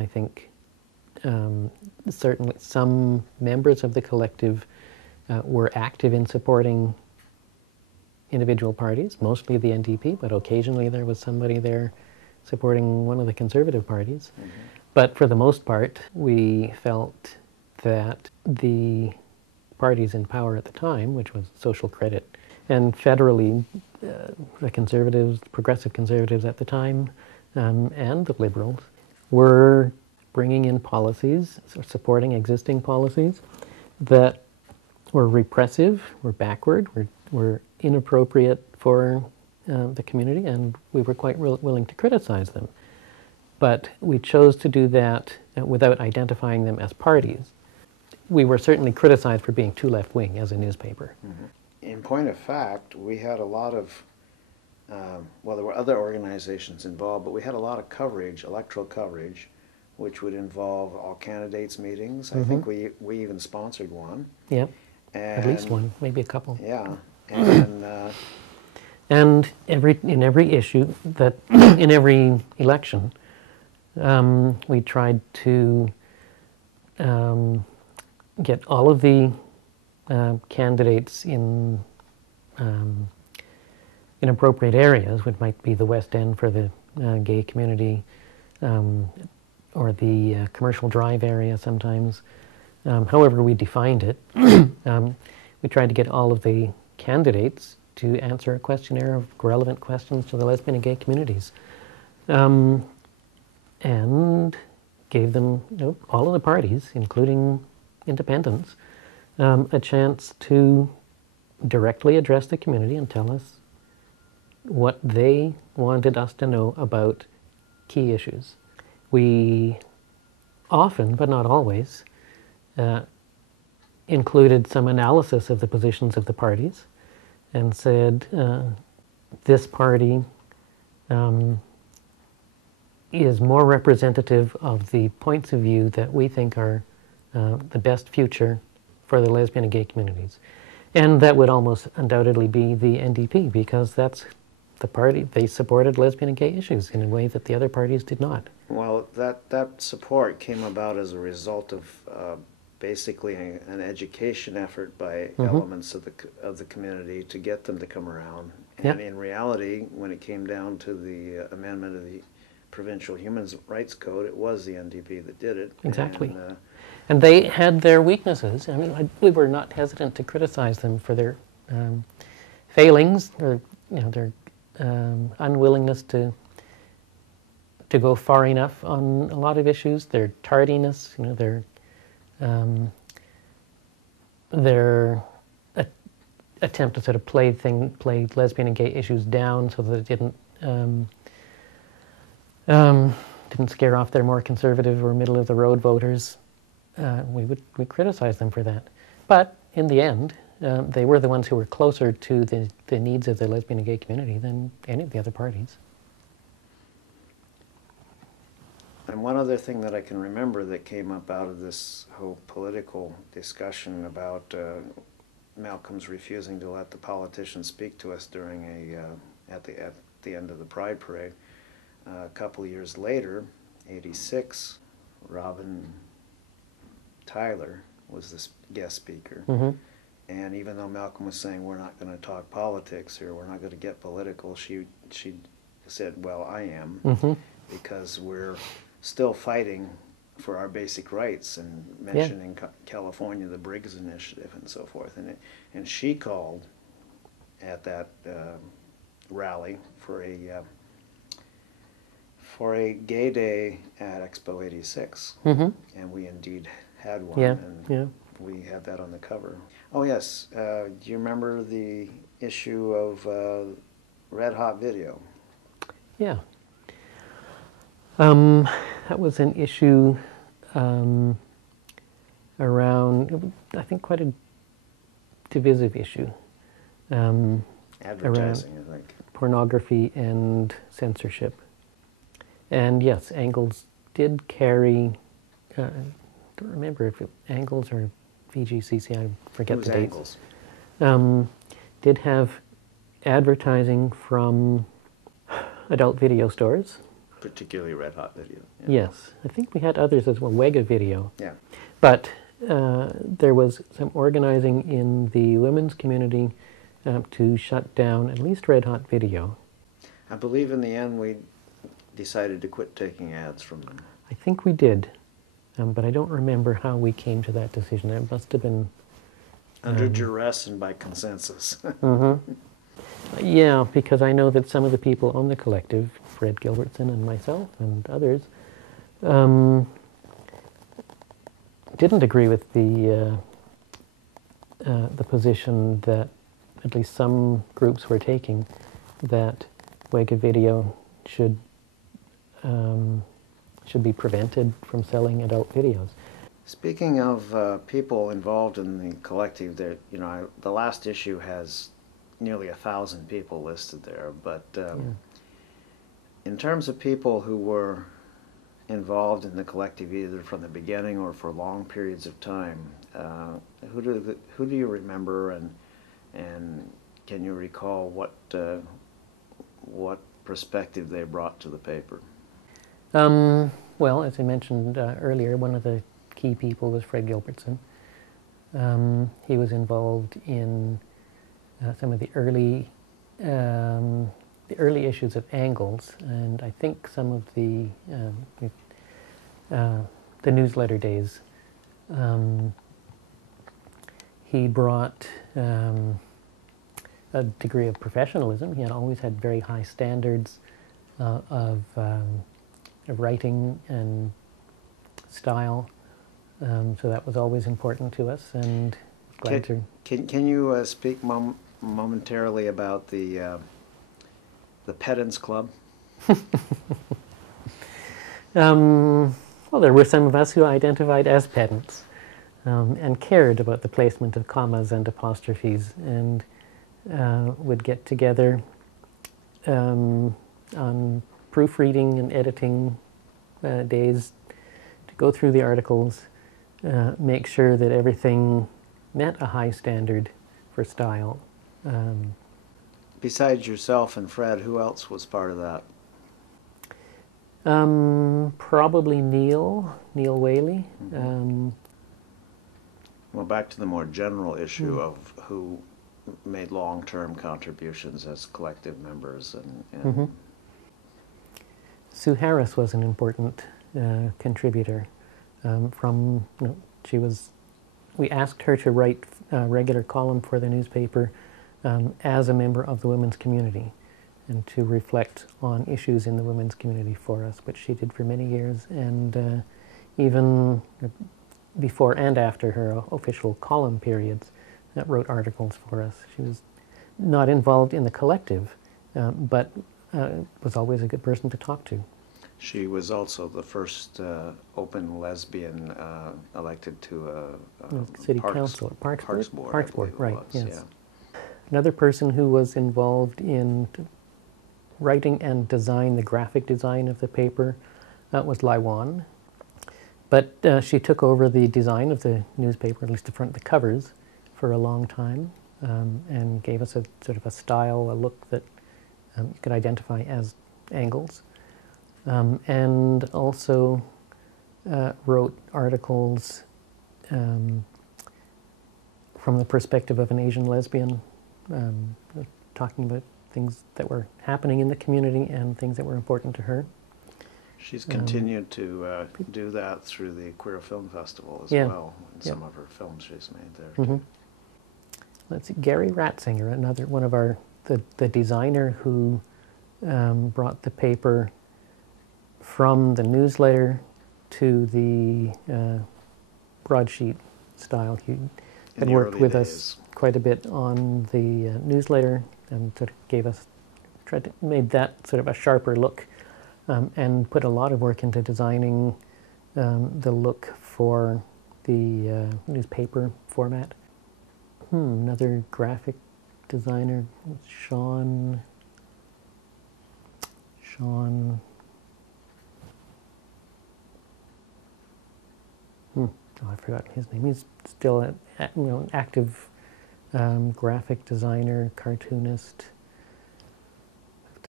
I think certainly some members of the collective were active in supporting individual parties, mostly the NDP, but occasionally there was somebody there supporting one of the Conservative parties. Mm-hmm. But for the most part, we felt that the parties in power at the time, which was Social Credit, and federally, the Conservatives, Progressive Conservatives at the time, and the Liberals, were bringing in policies, or supporting existing policies that were repressive, were backward, were inappropriate for the community, and we were quite willing to criticize them. But we chose to do that without identifying them as parties. We were certainly criticized for being too left-wing as a newspaper. Mm-hmm. In point of fact, we had a lot of, well, there were other organizations involved, but we had a lot of coverage, electoral coverage, which would involve all candidates' meetings. Mm-hmm. I think we even sponsored one. Yeah, at least one, maybe a couple. Yeah, and in every issue that in every election, we tried to get all of the candidates in appropriate areas, which might be the West End for the gay community, or the Commercial Drive area sometimes. However we defined it, we tried to get all of the candidates to answer a questionnaire of relevant questions to the lesbian and gay communities. And gave them, all of the parties, including independents, a chance to directly address the community and tell us what they wanted us to know about key issues. We often, but not always, included some analysis of the positions of the parties and said, this party is more representative of the points of view that we think are the best future for the lesbian and gay communities. And that would almost undoubtedly be the NDP, because that's the party, they supported lesbian and gay issues in a way that the other parties did not. Well, that support came about as a result of basically an education effort by mm-hmm. elements of the community to get them to come around. And in reality, when it came down to the amendment of the Provincial Human Rights Code, it was the NDP that did it. Exactly. And they had their weaknesses. I mean, we were not hesitant to criticize them for their failings, or their unwillingness to go far enough on a lot of issues, their tardiness, their attempt to sort of play lesbian and gay issues down so that it didn't scare off their more conservative or middle of the road voters. We criticize them for that. But in the end, they were the ones who were closer to the needs of the lesbian and gay community than any of the other parties. And one other thing that I can remember that came up out of this whole political discussion about Malcolm's refusing to let the politicians speak to us during at the end of the Pride Parade. A couple of years later, '86, Robin Tyler was the guest speaker. Mm-hmm. And even though Malcolm was saying, we're not going to talk politics here, we're not going to get political, she said, well, I am, mm-hmm. because we're still fighting for our basic rights, and mentioning California, the Briggs Initiative and so forth. And she called at that rally for a gay day at Expo 86. Mm-hmm. And we indeed had one. And we had that on the cover. Oh yes, do you remember the issue of Red Hot Video? Yeah. That was an issue around, I think, quite a divisive issue. Advertising, I think. Pornography and censorship. And yes, Angles did carry, I don't remember if it Angles or VGCC, I forget the dates. Angles. Did have advertising from adult video stores, particularly Red Hot Video. Yeah. Yes, I think we had others as well, Wega Video. Yeah. But there was some organizing in the women's community to shut down at least Red Hot Video. I believe in the end we decided to quit taking ads from them. I think we did, but I don't remember how we came to that decision. It must have been... Under duress and by consensus. Yeah, because I know that some of the people on the collective, Fred Gilbertson and myself and others, didn't agree with the position that at least some groups were taking, that Wega Video should be prevented from selling adult videos. Speaking of people involved in the collective, there, the last issue has nearly 1,000 people listed there, but in terms of people who were involved in the collective either from the beginning or for long periods of time, who do you remember, and can you recall what perspective they brought to the paper? Well, as I mentioned earlier, one of the key people was Fred Gilbertson. He was involved in some of the early issues of Angles, and I think some of the newsletter days. He brought a degree of professionalism. He had always had very high standards of writing and style, so that was always important to us. And glad to. Can you speak momentarily about the Pedants Club? Well, there were some of us who identified as pedants and cared about the placement of commas and apostrophes, and would get together on proofreading and editing days to go through the articles, make sure that everything met a high standard for style. Besides yourself and Fred, who else was part of that? Probably Neil Whaley. Well, back to the more general issue of who made long-term contributions as collective members. And Sue Harris was an important contributor. We asked her to write a regular column for the newspaper as a member of the women's community, and to reflect on issues in the women's community for us, which she did for many years, and even before and after her official column periods, wrote articles for us. She was not involved in the collective, but was always a good person to talk to. She was also the first open lesbian elected to a city council, Parks Board, right? Yes. Yeah. Another person who was involved in writing and design, the graphic design of the paper, was Laiwan. But she took over the design of the newspaper, at least the front, the covers, for a long time, and gave us a sort of a style, a look that you could identify as Angles. And also wrote articles from the perspective of an Asian lesbian, talking about things that were happening in the community and things that were important to her. She's continued to do that through the Queer Film Festival as well, and some of her films she's made there. Let's see, Gary Ratzinger, another one of the designer who brought the paper from the newsletter to the broadsheet style. He had worked with us quite a bit on the newsletter, and sort of made that sort of a sharper look, and put a lot of work into designing the look for the newspaper format. Another graphic designer, Sean. I've forgotten his name. He's still an active graphic designer, cartoonist.